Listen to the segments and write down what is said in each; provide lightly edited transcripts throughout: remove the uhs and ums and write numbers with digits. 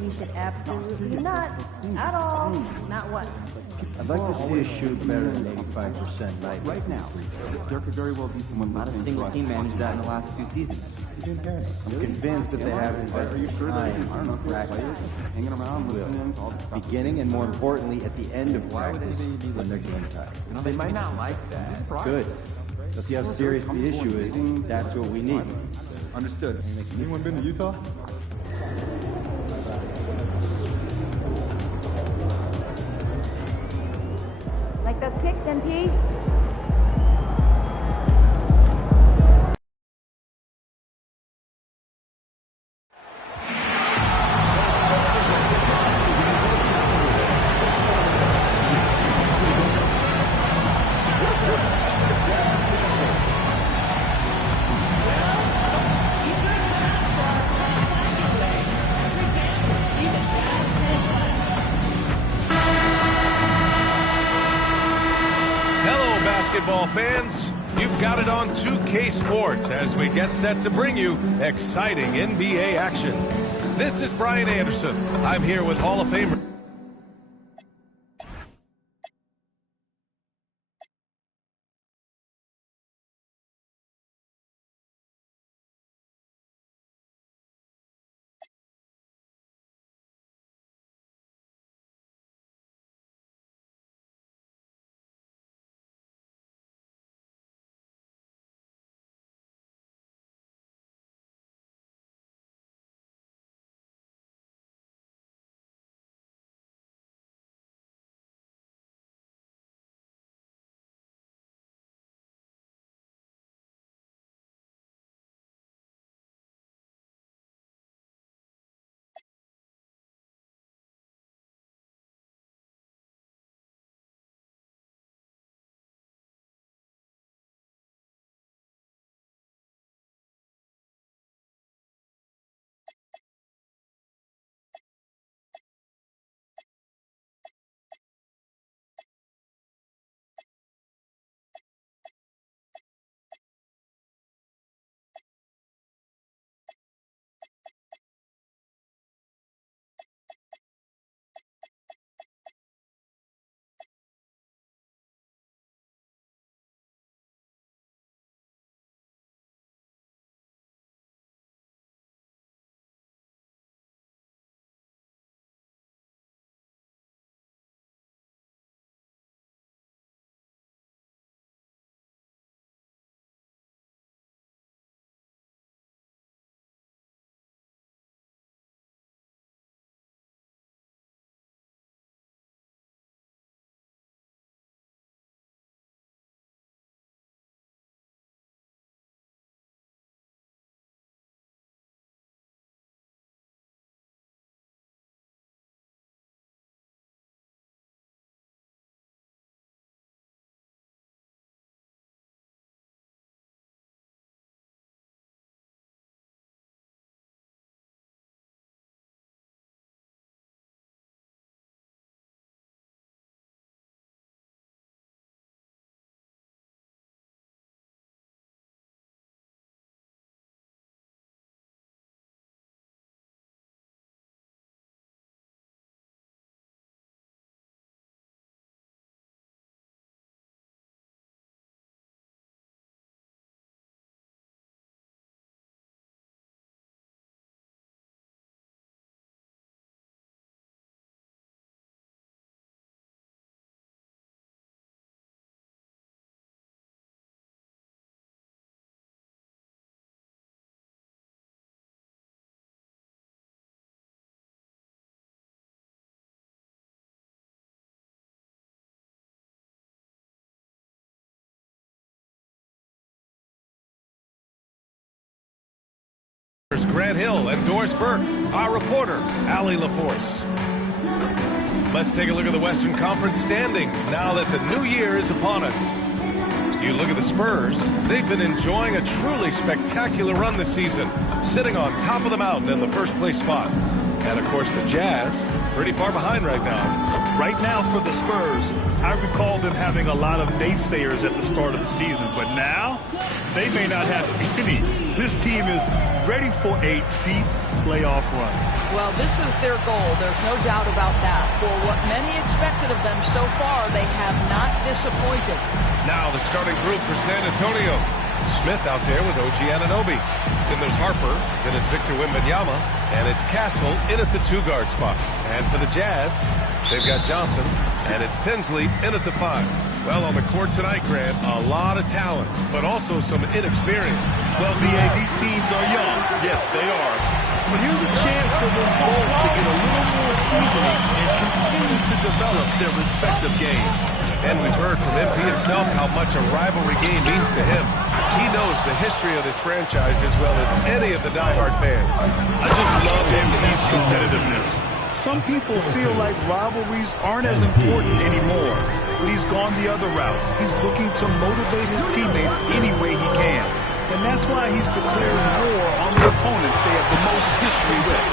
You should absolutely not. At all. Not once. I'd like to see us shoot better than 85% right now. There could very well be someone Not a single team managed that in the last 2 seasons. I'm convinced that they haven't Are you sure that time I don't know, players hanging around listening to all the stuff? beginning and more importantly at the end of practice when they're game tired. They might not like that. Good. But see how serious the issue is. That's what we need. Understood. Anyone been to Utah? Like those kicks, MP? Basketball fans, you've got it on 2K Sports as we get set to bring you exciting NBA action. This is Brian Anderson. I'm here with Hall of Famer. Grant Hill and Doris Burke, our reporter, Allie LaForce. Let's take a look at the Western Conference standings now that the new year is upon us. You look at the Spurs, they've been enjoying a truly spectacular run this season, sitting on top of the mountain in the first place spot. And of course the Jazz, pretty far behind right now. Right now for the Spurs, I recall them having a lot of naysayers at the start of the season, but now they may not have any. This team is ready for a deep playoff run. Well, this is their goal. There's no doubt about that. For what many expected of them so far, they have not disappointed. Now the starting group for San Antonio. Smith out there with OG Anunoby. Then there's Harper, then it's Victor Wembanyama, and it's Castle in at the 2-guard spot. And for the Jazz, they've got Johnson, and it's Tinsley in at the 5. Well, on the court tonight, Grant, a lot of talent, but also some inexperience. Well, B.A., these teams are young. Yes, they are. But here's a chance for them both to get a little more seasoning and continue to develop their respective games. And we've heard from MP himself how much a rivalry game means to him. He knows the history of this franchise as well as any of the diehard fans. I just love MP's competitiveness. Some people feel like rivalries aren't as important anymore, but he's gone the other route. He's looking to motivate his teammates any way he can. And that's why he's declared war on the opponents they have the most history with.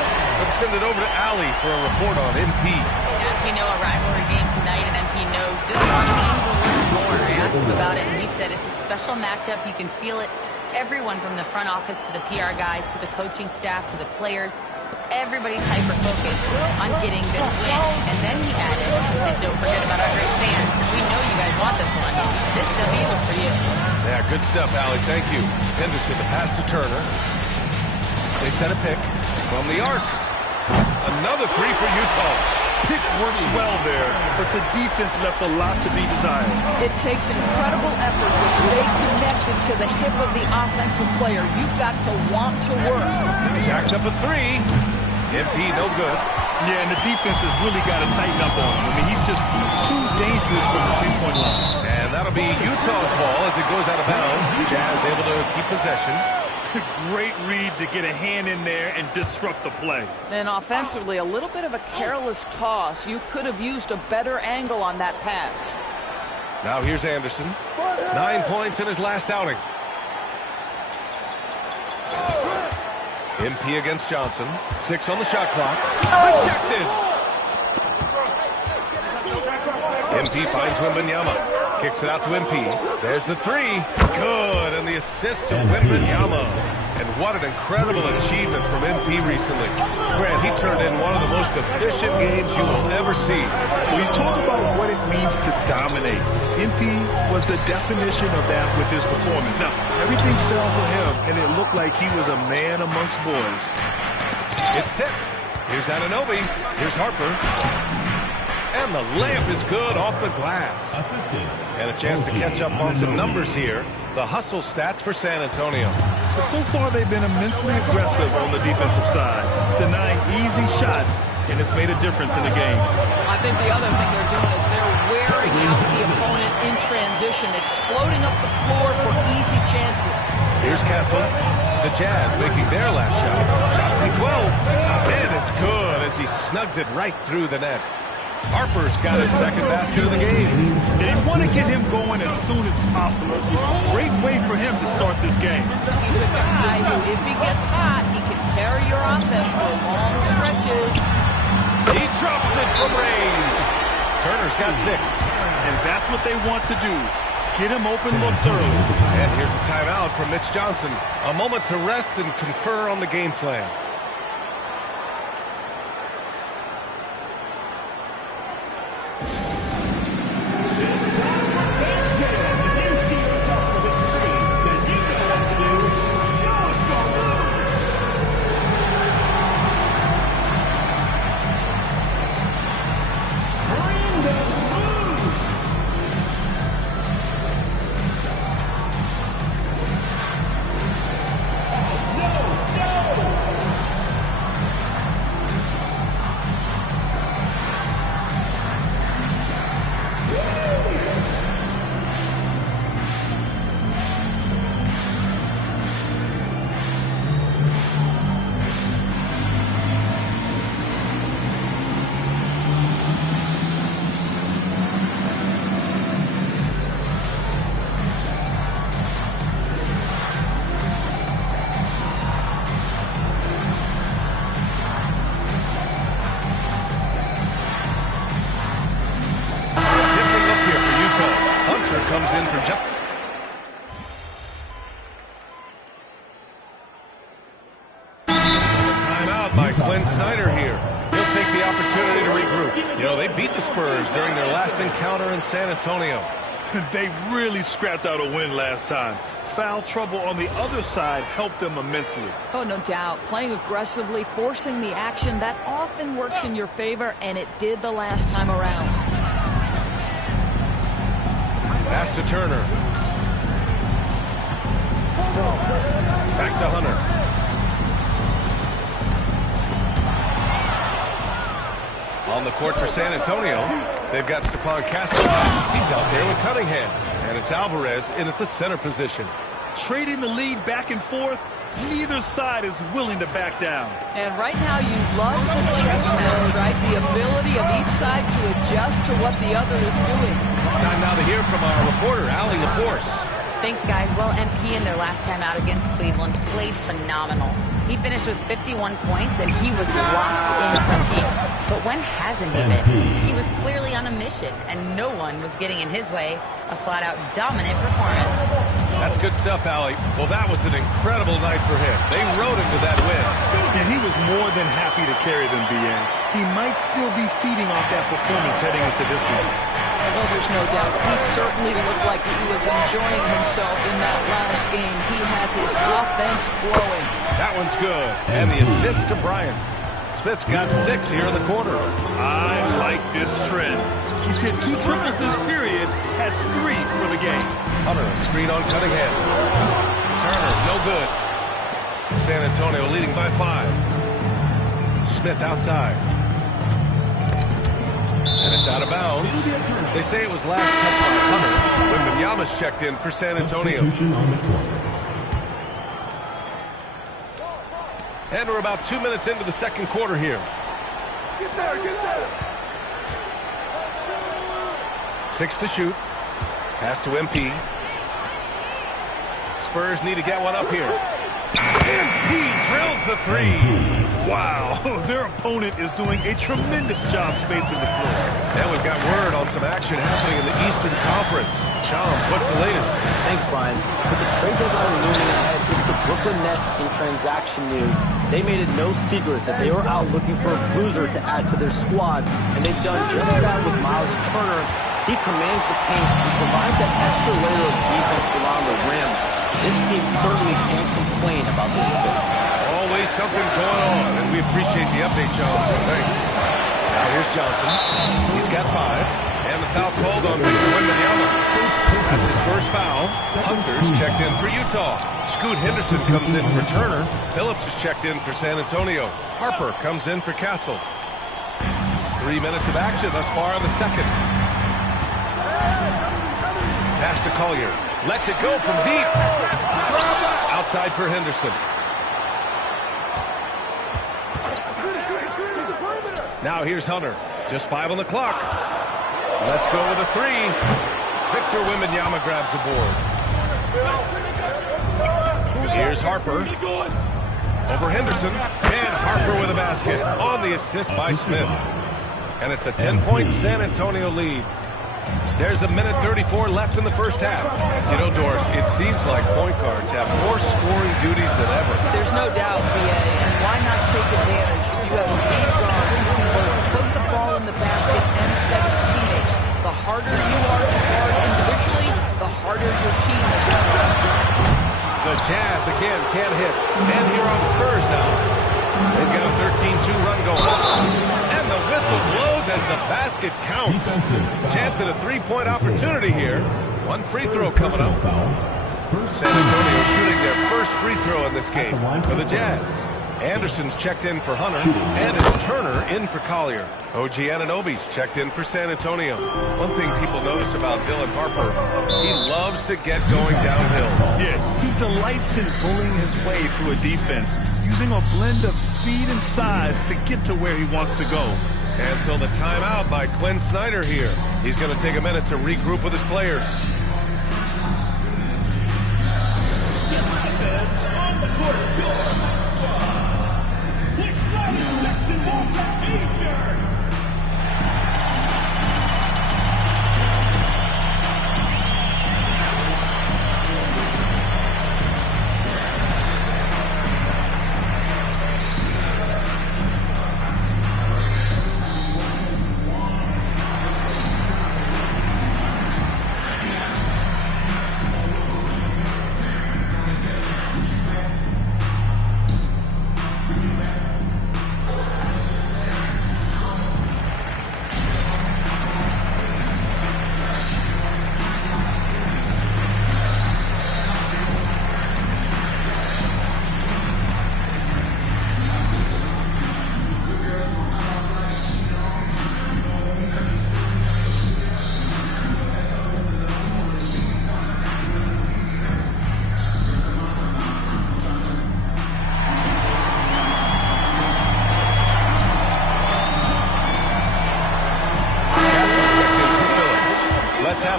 Let's send it over to Allie for a report on MP. As we know, a rivalry game tonight, and MP knows this one means a little more. I asked him about it, and he said it's a special matchup. You can feel it. Everyone from the front office to the PR guys to the coaching staff to the players, everybody's hyper-focused on getting this win. And then he added, and don't forget about our great fans. We know you guys want this one. This W is for you. Yeah, good stuff, Allie. Thank you. Henderson, the pass to Turner. They set a pick from the arc. Another 3 for Utah. Pick works well there, but the defense left a lot to be desired. It takes incredible effort to stay connected to the hip of the offensive player. You've got to want to work. Jacks up a 3. MP no good. Yeah, and the defense has really got to tighten up on him. I mean, he's just too dangerous from the three-point line. And that'll be Utah's ball as it goes out of bounds. Jazz able to keep possession. Great read to get a hand in there and disrupt the play. And offensively, a little bit of a careless toss. You could have used a better angle on that pass. Now here's Anderson. 9 points in his last outing. MP against Johnson. 6 on the shot clock. Rejected. MP finds Wembanyama. Kicks it out to MP. There's the 3. Good. And the assist to Wembanyama. And what an incredible achievement from MP recently. Grant, he turned in one of the most efficient games you will ever see. When you talk about what it means to dominate, MP was the definition of that with his performance. Now, everything fell for him, and it looked like he was a man amongst boys. It's tipped. Here's Anunoby. Here's Harper. And the layup is good off the glass. And a chance to catch up on some numbers here. The hustle stats for San Antonio. But so far, they've been immensely aggressive on the defensive side, denying easy shots, and it's made a difference in the game. I think the other thing they're doing is they're wearing out the opponent in transition, exploding up the floor for easy chances. Here's Castle. The Jazz making their last shot. Shot from 12. And it's good as he snugs it right through the net. Harper's got his second basket of the game. They want to get him going as soon as possible. Great way for him to start this game. He's a guy who, if he gets hot, he can carry your offense for long stretches. He drops it from range. Turner's got 6. And that's what they want to do. Get him open looks early. And here's a timeout from Mitch Johnson. A moment to rest and confer on the game plan. Comes in for Snyder here. He'll take the opportunity to regroup. You know, they beat the Spurs during their last encounter in San Antonio. They really scrapped out a win last time. Foul trouble on the other side helped them immensely. Oh, no doubt. Playing aggressively, forcing the action, that often works in your favor, and it did the last time around. Pass to Turner. Back to Hunter. On the court for San Antonio, they've got Stephon Castle. He's out there with Cunningham. And it's Alvarez in at the center position. Trading the lead back and forth, neither side is willing to back down. And right now you love the chess match, right? The ability of each side to adjust to what the other is doing. Time now to hear from our reporter, Allie LaForce. Thanks, guys. Well, MP in their last time out against Cleveland played phenomenal. He finished with 51 points, and he was locked in from deep. But when hasn't he been? He was clearly on a mission, and no one was getting in his way. A flat-out dominant performance. That's good stuff, Allie. Well, that was an incredible night for him. They rode into that win. And he was more than happy to carry them, BA. He might still be feeding off that performance heading into this one. Well, there's no doubt. He certainly looked like he was enjoying himself in that last game. He had his offense flowing. That one's good. And the assist to Bryant. Smith's got 6 here in the quarter. I like this trend. He's hit 2 triples this period, has 3 for the game. Hunter, screen on Cunningham. Turner, no good. San Antonio leading by 5. Smith outside. And it's out of bounds. They say it was last touch by Hunter when Wembanyama's checked in for San Antonio. And we're about 2 minutes into the second quarter here. Get there, get there. 6 to shoot. Pass to MP. Spurs need to get one up here. MP drills the 3. Wow, their opponent is doing a tremendous job spacing the floor. And we've got word on some action happening in the Eastern Conference. Shams, what's the latest? Thanks, Brian. With the trade deadline looming ahead, it's the Brooklyn Nets in transaction news. They made it no secret that they were out looking for a bruiser to add to their squad, and they've done just that with Miles Turner. He commands the paint and provides that extra layer of defense around the rim. This team certainly can't complain about this fit. Always something going on, and we appreciate the update, Johnson. Thanks. Now here's Johnson. He's got 5, and the foul called on Victor Wembanyama. That's his first foul. Hunter's checked in for Utah. Scoot Henderson comes in for Turner. Phillips is checked in for San Antonio. Harper comes in for Castle. 3 minutes of action thus far in the second. Pass to Collier. Lets it go from deep. Outside for Henderson. Now here's Hunter. Just 5 on the clock. Let's go with a 3. Victor Wembanyama grabs the board. Here's Harper. Over Henderson. And Harper with a basket. On the assist by Smith. And it's a 10-point San Antonio lead. There's 1:34 left in the first half. You know, Doris, it seems like point guards have more scoring duties than ever. There's no doubt, BA, and why not take advantage? If you have a lead guard who can both put the ball in the basket and set his teammates, the harder you are to guard individually, the harder your team is to guard. The Jazz again can't hit. And here are the Spurs now. They've got a 13-2 run going on. And the whistle blows as the basket counts. Chance at a 3-point opportunity here. 1 free throw coming up. San Antonio shooting their first free throw in this game for the Jazz. Anderson's checked in for Hunter, and it's Turner in for Collier. OG Anunoby's checked in for San Antonio. One thing people notice about Dylan Harper, he loves to get going downhill. Yeah, he delights in bullying his way through a defense, using a blend of speed and size to get to where he wants to go. And so the timeout by KYNE Snyder here. He's going to take a minute to regroup with his players.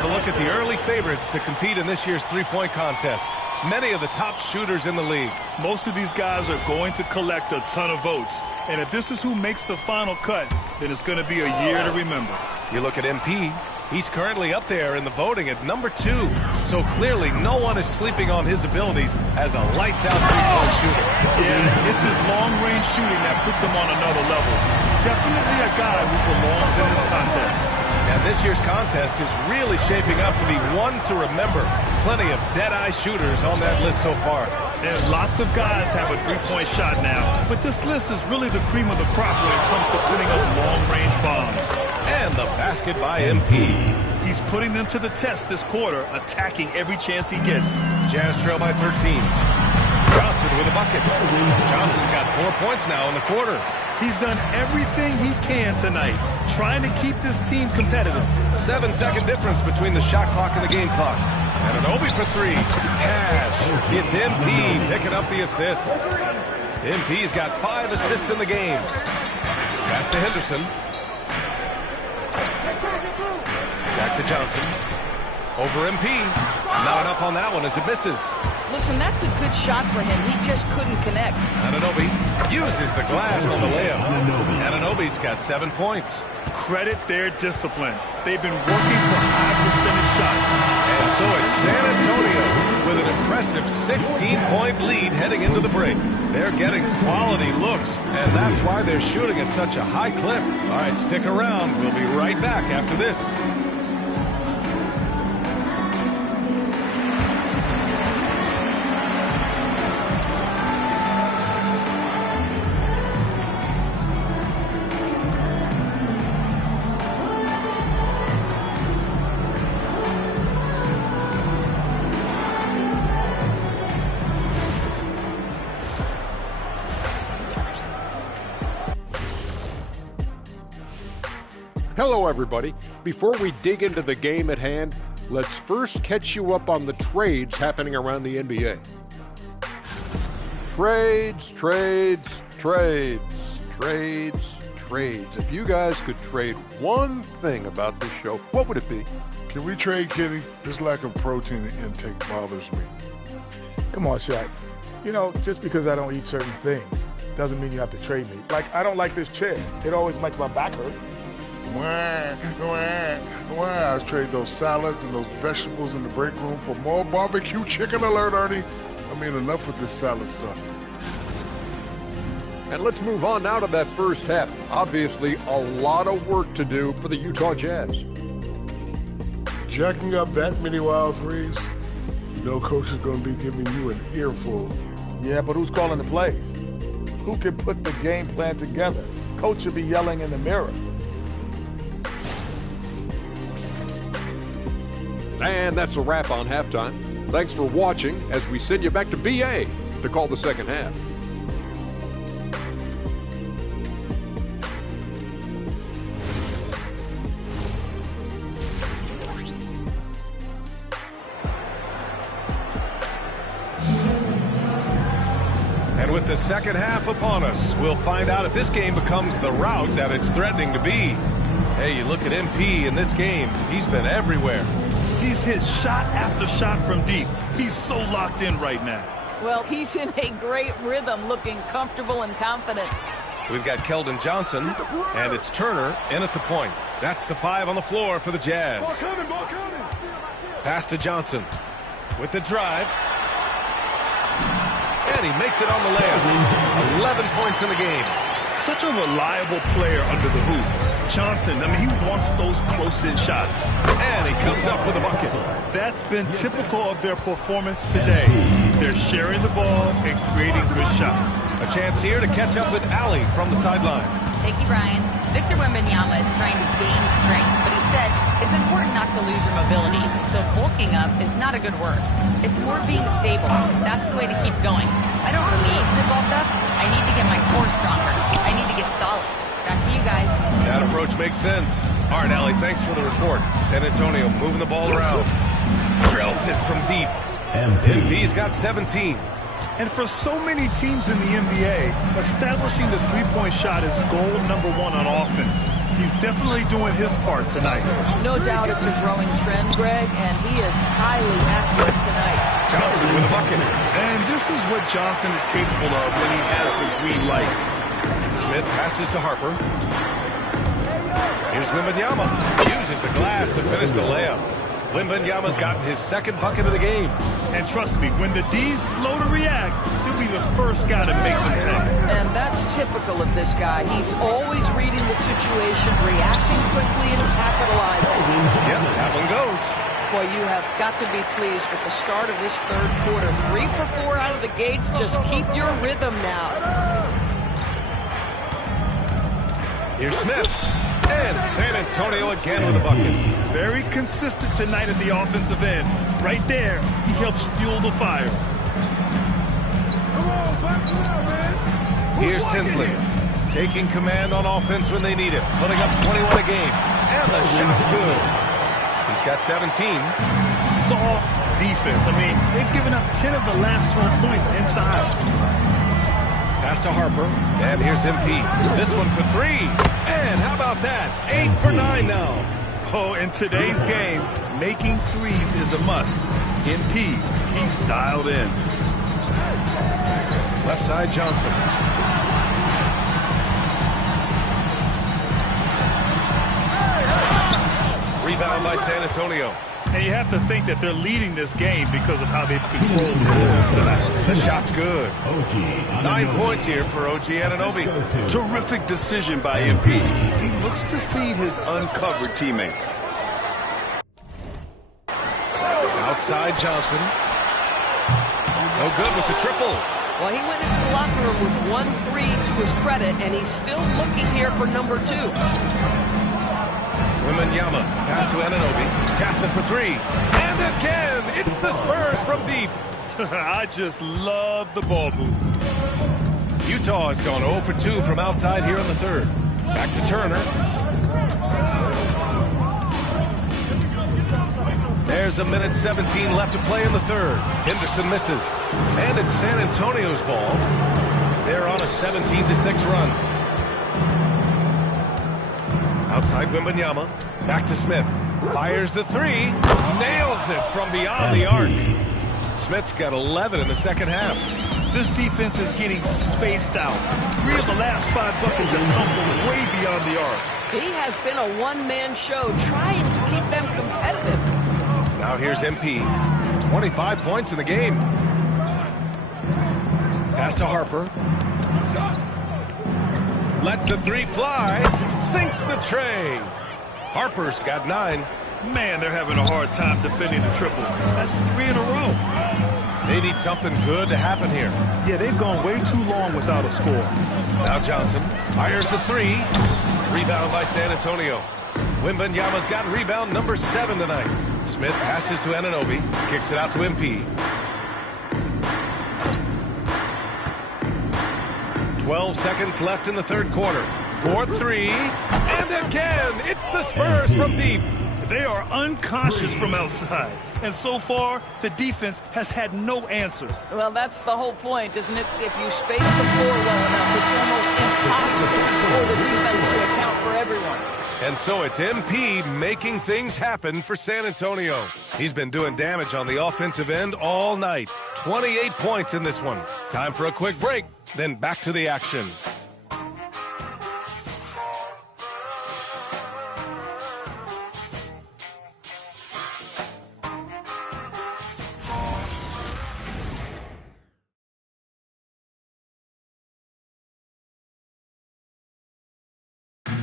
have a look at the early favorites to compete in this year's three-point contest. Many of the top shooters in the league. Most of these guys are going to collect a ton of votes. And if this is who makes the final cut, then it's going to be a year to remember. You look at MP. He's currently up there in the voting at number 2. So clearly no one is sleeping on his abilities as a lights-out three-point shooter. Yeah, it's his long-range shooting that puts him on another level. Definitely a guy who belongs in this contest. And this year's contest is really shaping up to be one to remember. Plenty of dead-eye shooters on that list so far. And lots of guys have a three-point shot now, but this list is really the cream of the crop when it comes to putting up long-range bombs. And the basket by MP. He's putting them to the test this quarter, attacking every chance he gets. Jazz trail by 13. Johnson with a bucket. Johnson's got 4 points now in the quarter. He's done everything he can tonight, trying to keep this team competitive. 7-second difference between the shot clock and the game clock. And an Obi for 3. Cash. It's MP picking up the assist. MP's got 5 assists in the game. Pass to Henderson. Back to Johnson. Over MP. Not enough on that one as it misses. Listen, that's a good shot for him. He just couldn't connect. Anunoby uses the glass on the layup. Anunoby's got 7 points. Credit their discipline. They've been working for high percentage shots. And so it's San Antonio with an impressive 16-point lead heading into the break. They're getting quality looks, and that's why they're shooting at such a high clip. All right, stick around. We'll be right back after this. Hello, everybody. Before we dig into the game at hand, let's first catch you up on the trades happening around the NBA. Trades. If you guys could trade one thing about this show, what would it be? Can we trade, Kenny? This lack of protein intake bothers me. Come on, Shaq. You know, just because I don't eat certain things doesn't mean you have to trade me. Like, I don't like this chair. It always makes my back hurt. I'll trade those salads and those vegetables in the break room for more barbecue chicken alert, Ernie. I mean, enough with this salad stuff. And let's move on now to that first half. Obviously, a lot of work to do for the Utah Jazz. Jacking up that many wild threes, you know Coach is going to be giving you an earful. Yeah, but who's calling the plays? Who can put the game plan together? Coach should be yelling in the mirror. And that's a wrap on halftime. Thanks for watching as we send you back to BA to call the second half. And with the second half upon us, we'll find out if this game becomes the rout that it's threatening to be. Hey, you look at MP in this game, he's been everywhere. He's hit shot after shot from deep. He's so locked in right now. Well, he's in a great rhythm, looking comfortable and confident. We've got Keldon Johnson, and it's Turner in at the point. That's the 5 on the floor for the Jazz. Ball coming. Pass to Johnson with the drive. And he makes it on the layup. 11 points in the game. Such a reliable player under the hoop. Johnson, I mean, he wants those close-in shots. And he comes up with a bucket. That's been typical of their performance today. They're sharing the ball and creating good shots. A chance here to catch up with Allie from the sideline. Thank you, Brian. Victor Wembanyama is trying to gain strength, but he said it's important not to lose your mobility. So bulking up is not a good word. It's more being stable. That's the way to keep going. I don't need to bulk up. I need to get my core stronger. I need to get solid. Back to you guys. That approach makes sense. All right, Allie, thanks for the report. San Antonio moving the ball around. Drills it from deep. MP's got 17. And for so many teams in the NBA, establishing the three-point shot is goal number 1 on offense. He's definitely doing his part tonight. No doubt it's a growing trend, Greg, and he is highly accurate tonight. Johnson with a bucket. And this is what Johnson is capable of when he has the green light. Smith passes to Harper. Here's Wembanyama. Uses the glass to finish the layup. Wembanyama's gotten his second bucket of the game. And trust me, when the D's slow to react, he'll be the first guy to make them pay. And that's typical of this guy. He's always reading the situation, reacting quickly, and capitalizing. Yep, that one goes. Boy, you have got to be pleased with the start of this third quarter. 3 for 4 out of the gates. Just keep your rhythm now. Here's Smith. And San Antonio again with a bucket. Very consistent tonight at the offensive end. Right there, he helps fuel the fire. Here's Tinsley, taking command on offense when they need it, putting up 21 a game. And the shot's good. He's got 17. Soft defense. I mean, they've given up 10 of the last 12 points inside. Pass to Harper, and here's MP. This one for 3. And how about that? 8 for 9 now. Oh, in today's game, making threes is a must. MP, he's dialed in. Left side, Johnson. Rebound by San Antonio. And you have to think that they're leading this game because of how they've controlled the Bulls tonight. The shot's good. 9 points here for OG Anunoby. Terrific decision by MP. He looks to feed his uncovered teammates. Outside Johnson. No good with the triple. Well, he went into the locker room with 1-3 to his credit, and he's still looking here for number 2. Wembanyama, pass to Anunoby, pass it for 3. And again, it's the Spurs from deep. I just love the ball move. Utah has gone 0 for 2 from outside here in the third. Back to Turner. There's a minute 17 left to play in the third. Henderson misses. And it's San Antonio's ball. They're on a 17-6 run. Outside Wembanyama, back to Smith. Fires the 3, nails it from beyond the arc. Smith's got 11 in the second half. This defense is getting spaced out. 3 of the last 5 buckets have come from way beyond the arc. He has been a one-man show trying to keep them competitive. Now here's MP. 25 points in the game. Pass to Harper. Lets the 3 fly. Sinks the tray. Harper's got 9. Man, they're having a hard time defending the triple. That's 3 in a row. They need something good to happen here. Yeah, they've gone way too long without a score. Now Johnson fires the 3. Rebound by San Antonio. Wembanyama's got rebound number 7 tonight. Smith passes to Anunoby. Kicks it out to MP. 12 seconds left in the third quarter. 4-3. And again, it's the Spurs from deep. They are uncautious from outside. And so far, the defense has had no answer. Well, that's the whole point, isn't it? If you space the floor well enough, it's almost impossible for the defense to account for everyone. And so it's MP making things happen for San Antonio. He's been doing damage on the offensive end all night. 28 points in this one. Time for a quick break, then back to the action.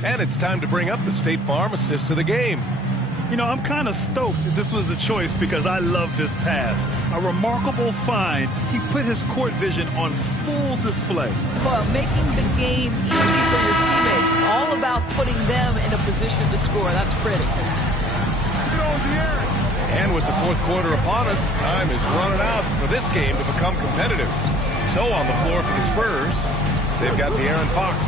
And it's time to bring up the State Farm assist to the game. You know, I'm kind of stoked that this was a choice because I love this pass. A remarkable find. He put his court vision on full display. Well, making the game easy for your teammates. All about putting them in a position to score. That's pretty. And with the fourth quarter upon us, time is running out for this game to become competitive. So on the floor for the Spurs, they've got the Aaron Fox.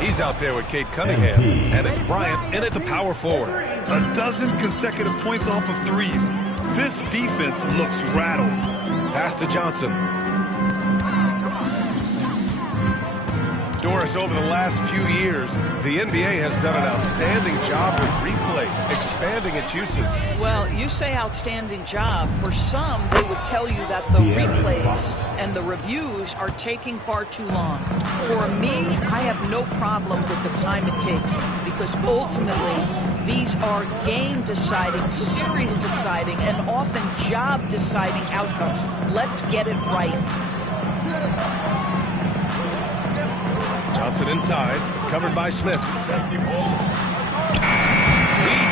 He's out there with Kate Cunningham. And it's Bryant in at the power forward. A dozen consecutive points off of threes. This defense looks rattled. Pass to Johnson. Doris, over the last few years, the NBA has done an outstanding job with replay, expanding its uses. Well, you say outstanding job. For some, they would tell you that the replays and the reviews are taking far too long. For me, I have no problem with the time it takes because ultimately, these are game-deciding, series-deciding, and often job-deciding outcomes. Let's get it right. Johnson inside, covered by Smith. He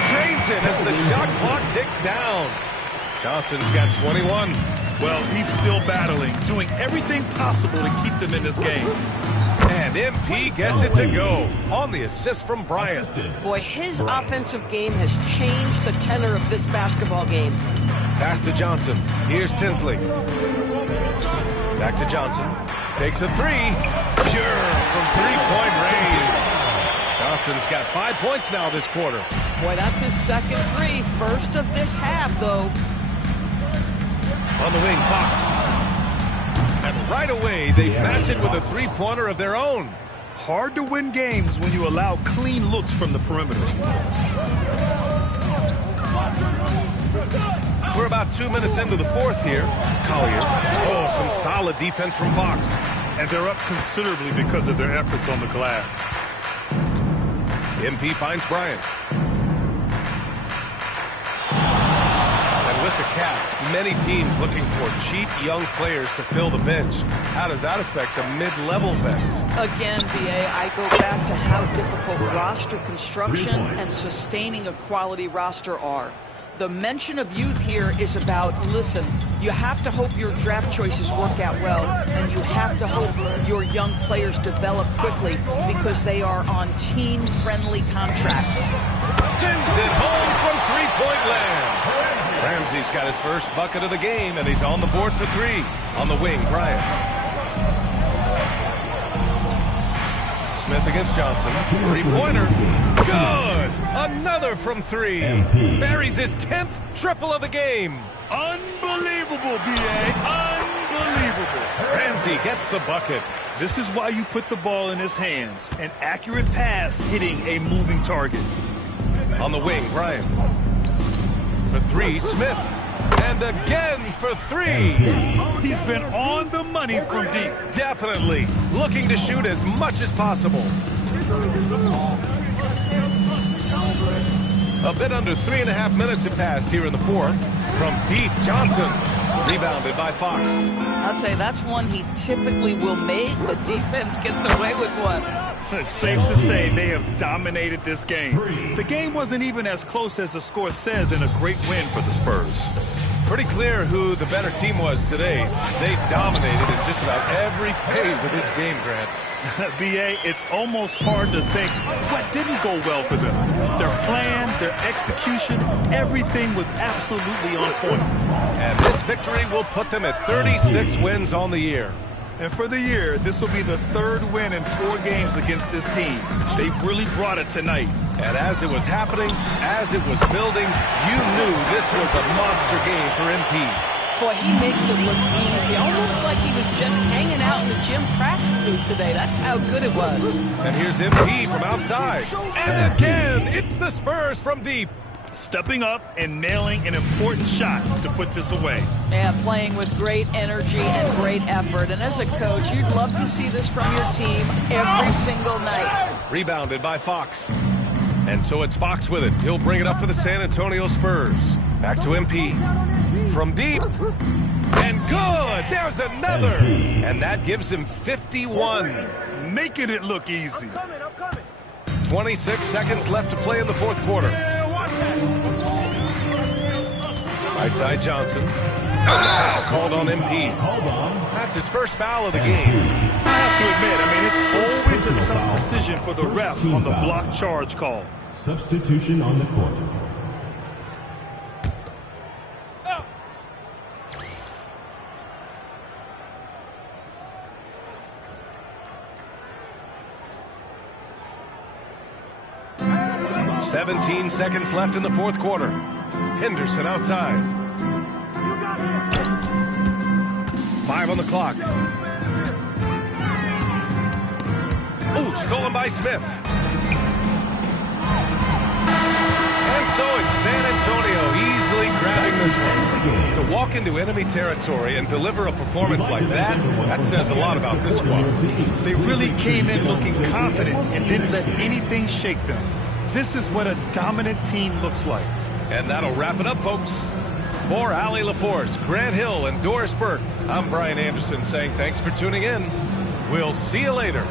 drains it as the shot clock ticks down. Johnson's got 21. Well, he's still battling, doing everything possible to keep them in this game. And MP gets it to go on the assist from Bryant. Boy, his offensive game has changed the tenor of this basketball game. Pass to Johnson. Here's Tinsley. Back to Johnson. Takes a three. Sure, from three-point range. Johnson's got 5 points now this quarter. Boy, that's his second three. First of this half, though. On the wing, Fox. And right away, they match it with a three-pointer of their own. Hard to win games when you allow clean looks from the perimeter. We're about 2 minutes into the fourth here. Collier. Oh, some solid defense from Fox. And they're up considerably because of their efforts on the glass. MP finds Bryant. And with the cap, many teams looking for cheap young players to fill the bench. How does that affect the mid-level vets? Again, BA, I go back to how difficult roster construction and sustaining a quality roster are. The mention of youth here is about, listen, you have to hope your draft choices work out well, and you have to hope your young players develop quickly because they are on team-friendly contracts. Sends it home from three-point land. Ramsey's got his first bucket of the game, and he's on the board for three. On the wing, Bryant. Smith against Johnson. Three-pointer. Good! Another from three. Buries his 10th triple of the game. Unbelievable, B.A. Unbelievable. Ramsey gets the bucket. This is why you put the ball in his hands. An accurate pass hitting a moving target. On the wing, Bryant. For three, Smith. And again for three. He's been on the money from deep. Definitely. Looking to shoot as much as possible. A bit under 3.5 minutes have passed here in the fourth. From deep, Johnson. Rebounded by Fox. I'll tell you, that's one he typically will make. The defense gets away with one. It's safe to say they have dominated this game. The game wasn't even as close as the score says in a great win for the Spurs. Pretty clear who the better team was today. They dominated in just about every phase of this game, Grant. B.A., it's almost hard to think what didn't go well for them. Their plan, their execution, everything was absolutely on point. And this victory will put them at 36 wins on the year. And for the year, this will be the third win in 4 games against this team. They really brought it tonight. And as it was happening, as it was building, you knew this was a monster game for MP. Boy, he makes it look easy, almost like he was just hanging out in the gym practicing today. That's how good it was. And here's MP from outside. And again, it's the Spurs from deep. Stepping up and nailing an important shot to put this away. Yeah, playing with great energy and great effort. And as a coach, you'd love to see this from your team every single night. Rebounded by Fox. And so it's Fox with it. He'll bring it up for the San Antonio Spurs. Back to MP. From deep. And good! There's another! And that gives him 51. Making it look easy. 26 seconds left to play in the fourth quarter. Right side Johnson. Foul called on MP. That's his first foul of the game. I have to admit, it's always a tough decision for the ref on the block charge call. Substitution on the court. "17 seconds left in the fourth quarter. Henderson outside. 5 on the clock. Ooh, stolen by Smith. And so it's San Antonio easily grabbing this one. To walk into enemy territory and deliver a performance like that says a lot about this squad. They really came in looking confident and didn't let anything shake them. This is what a dominant team looks like. And that'll wrap it up, folks. For Allie LaForce, Grant Hill, and Doris Burke, I'm Brian Anderson saying thanks for tuning in. We'll see you later.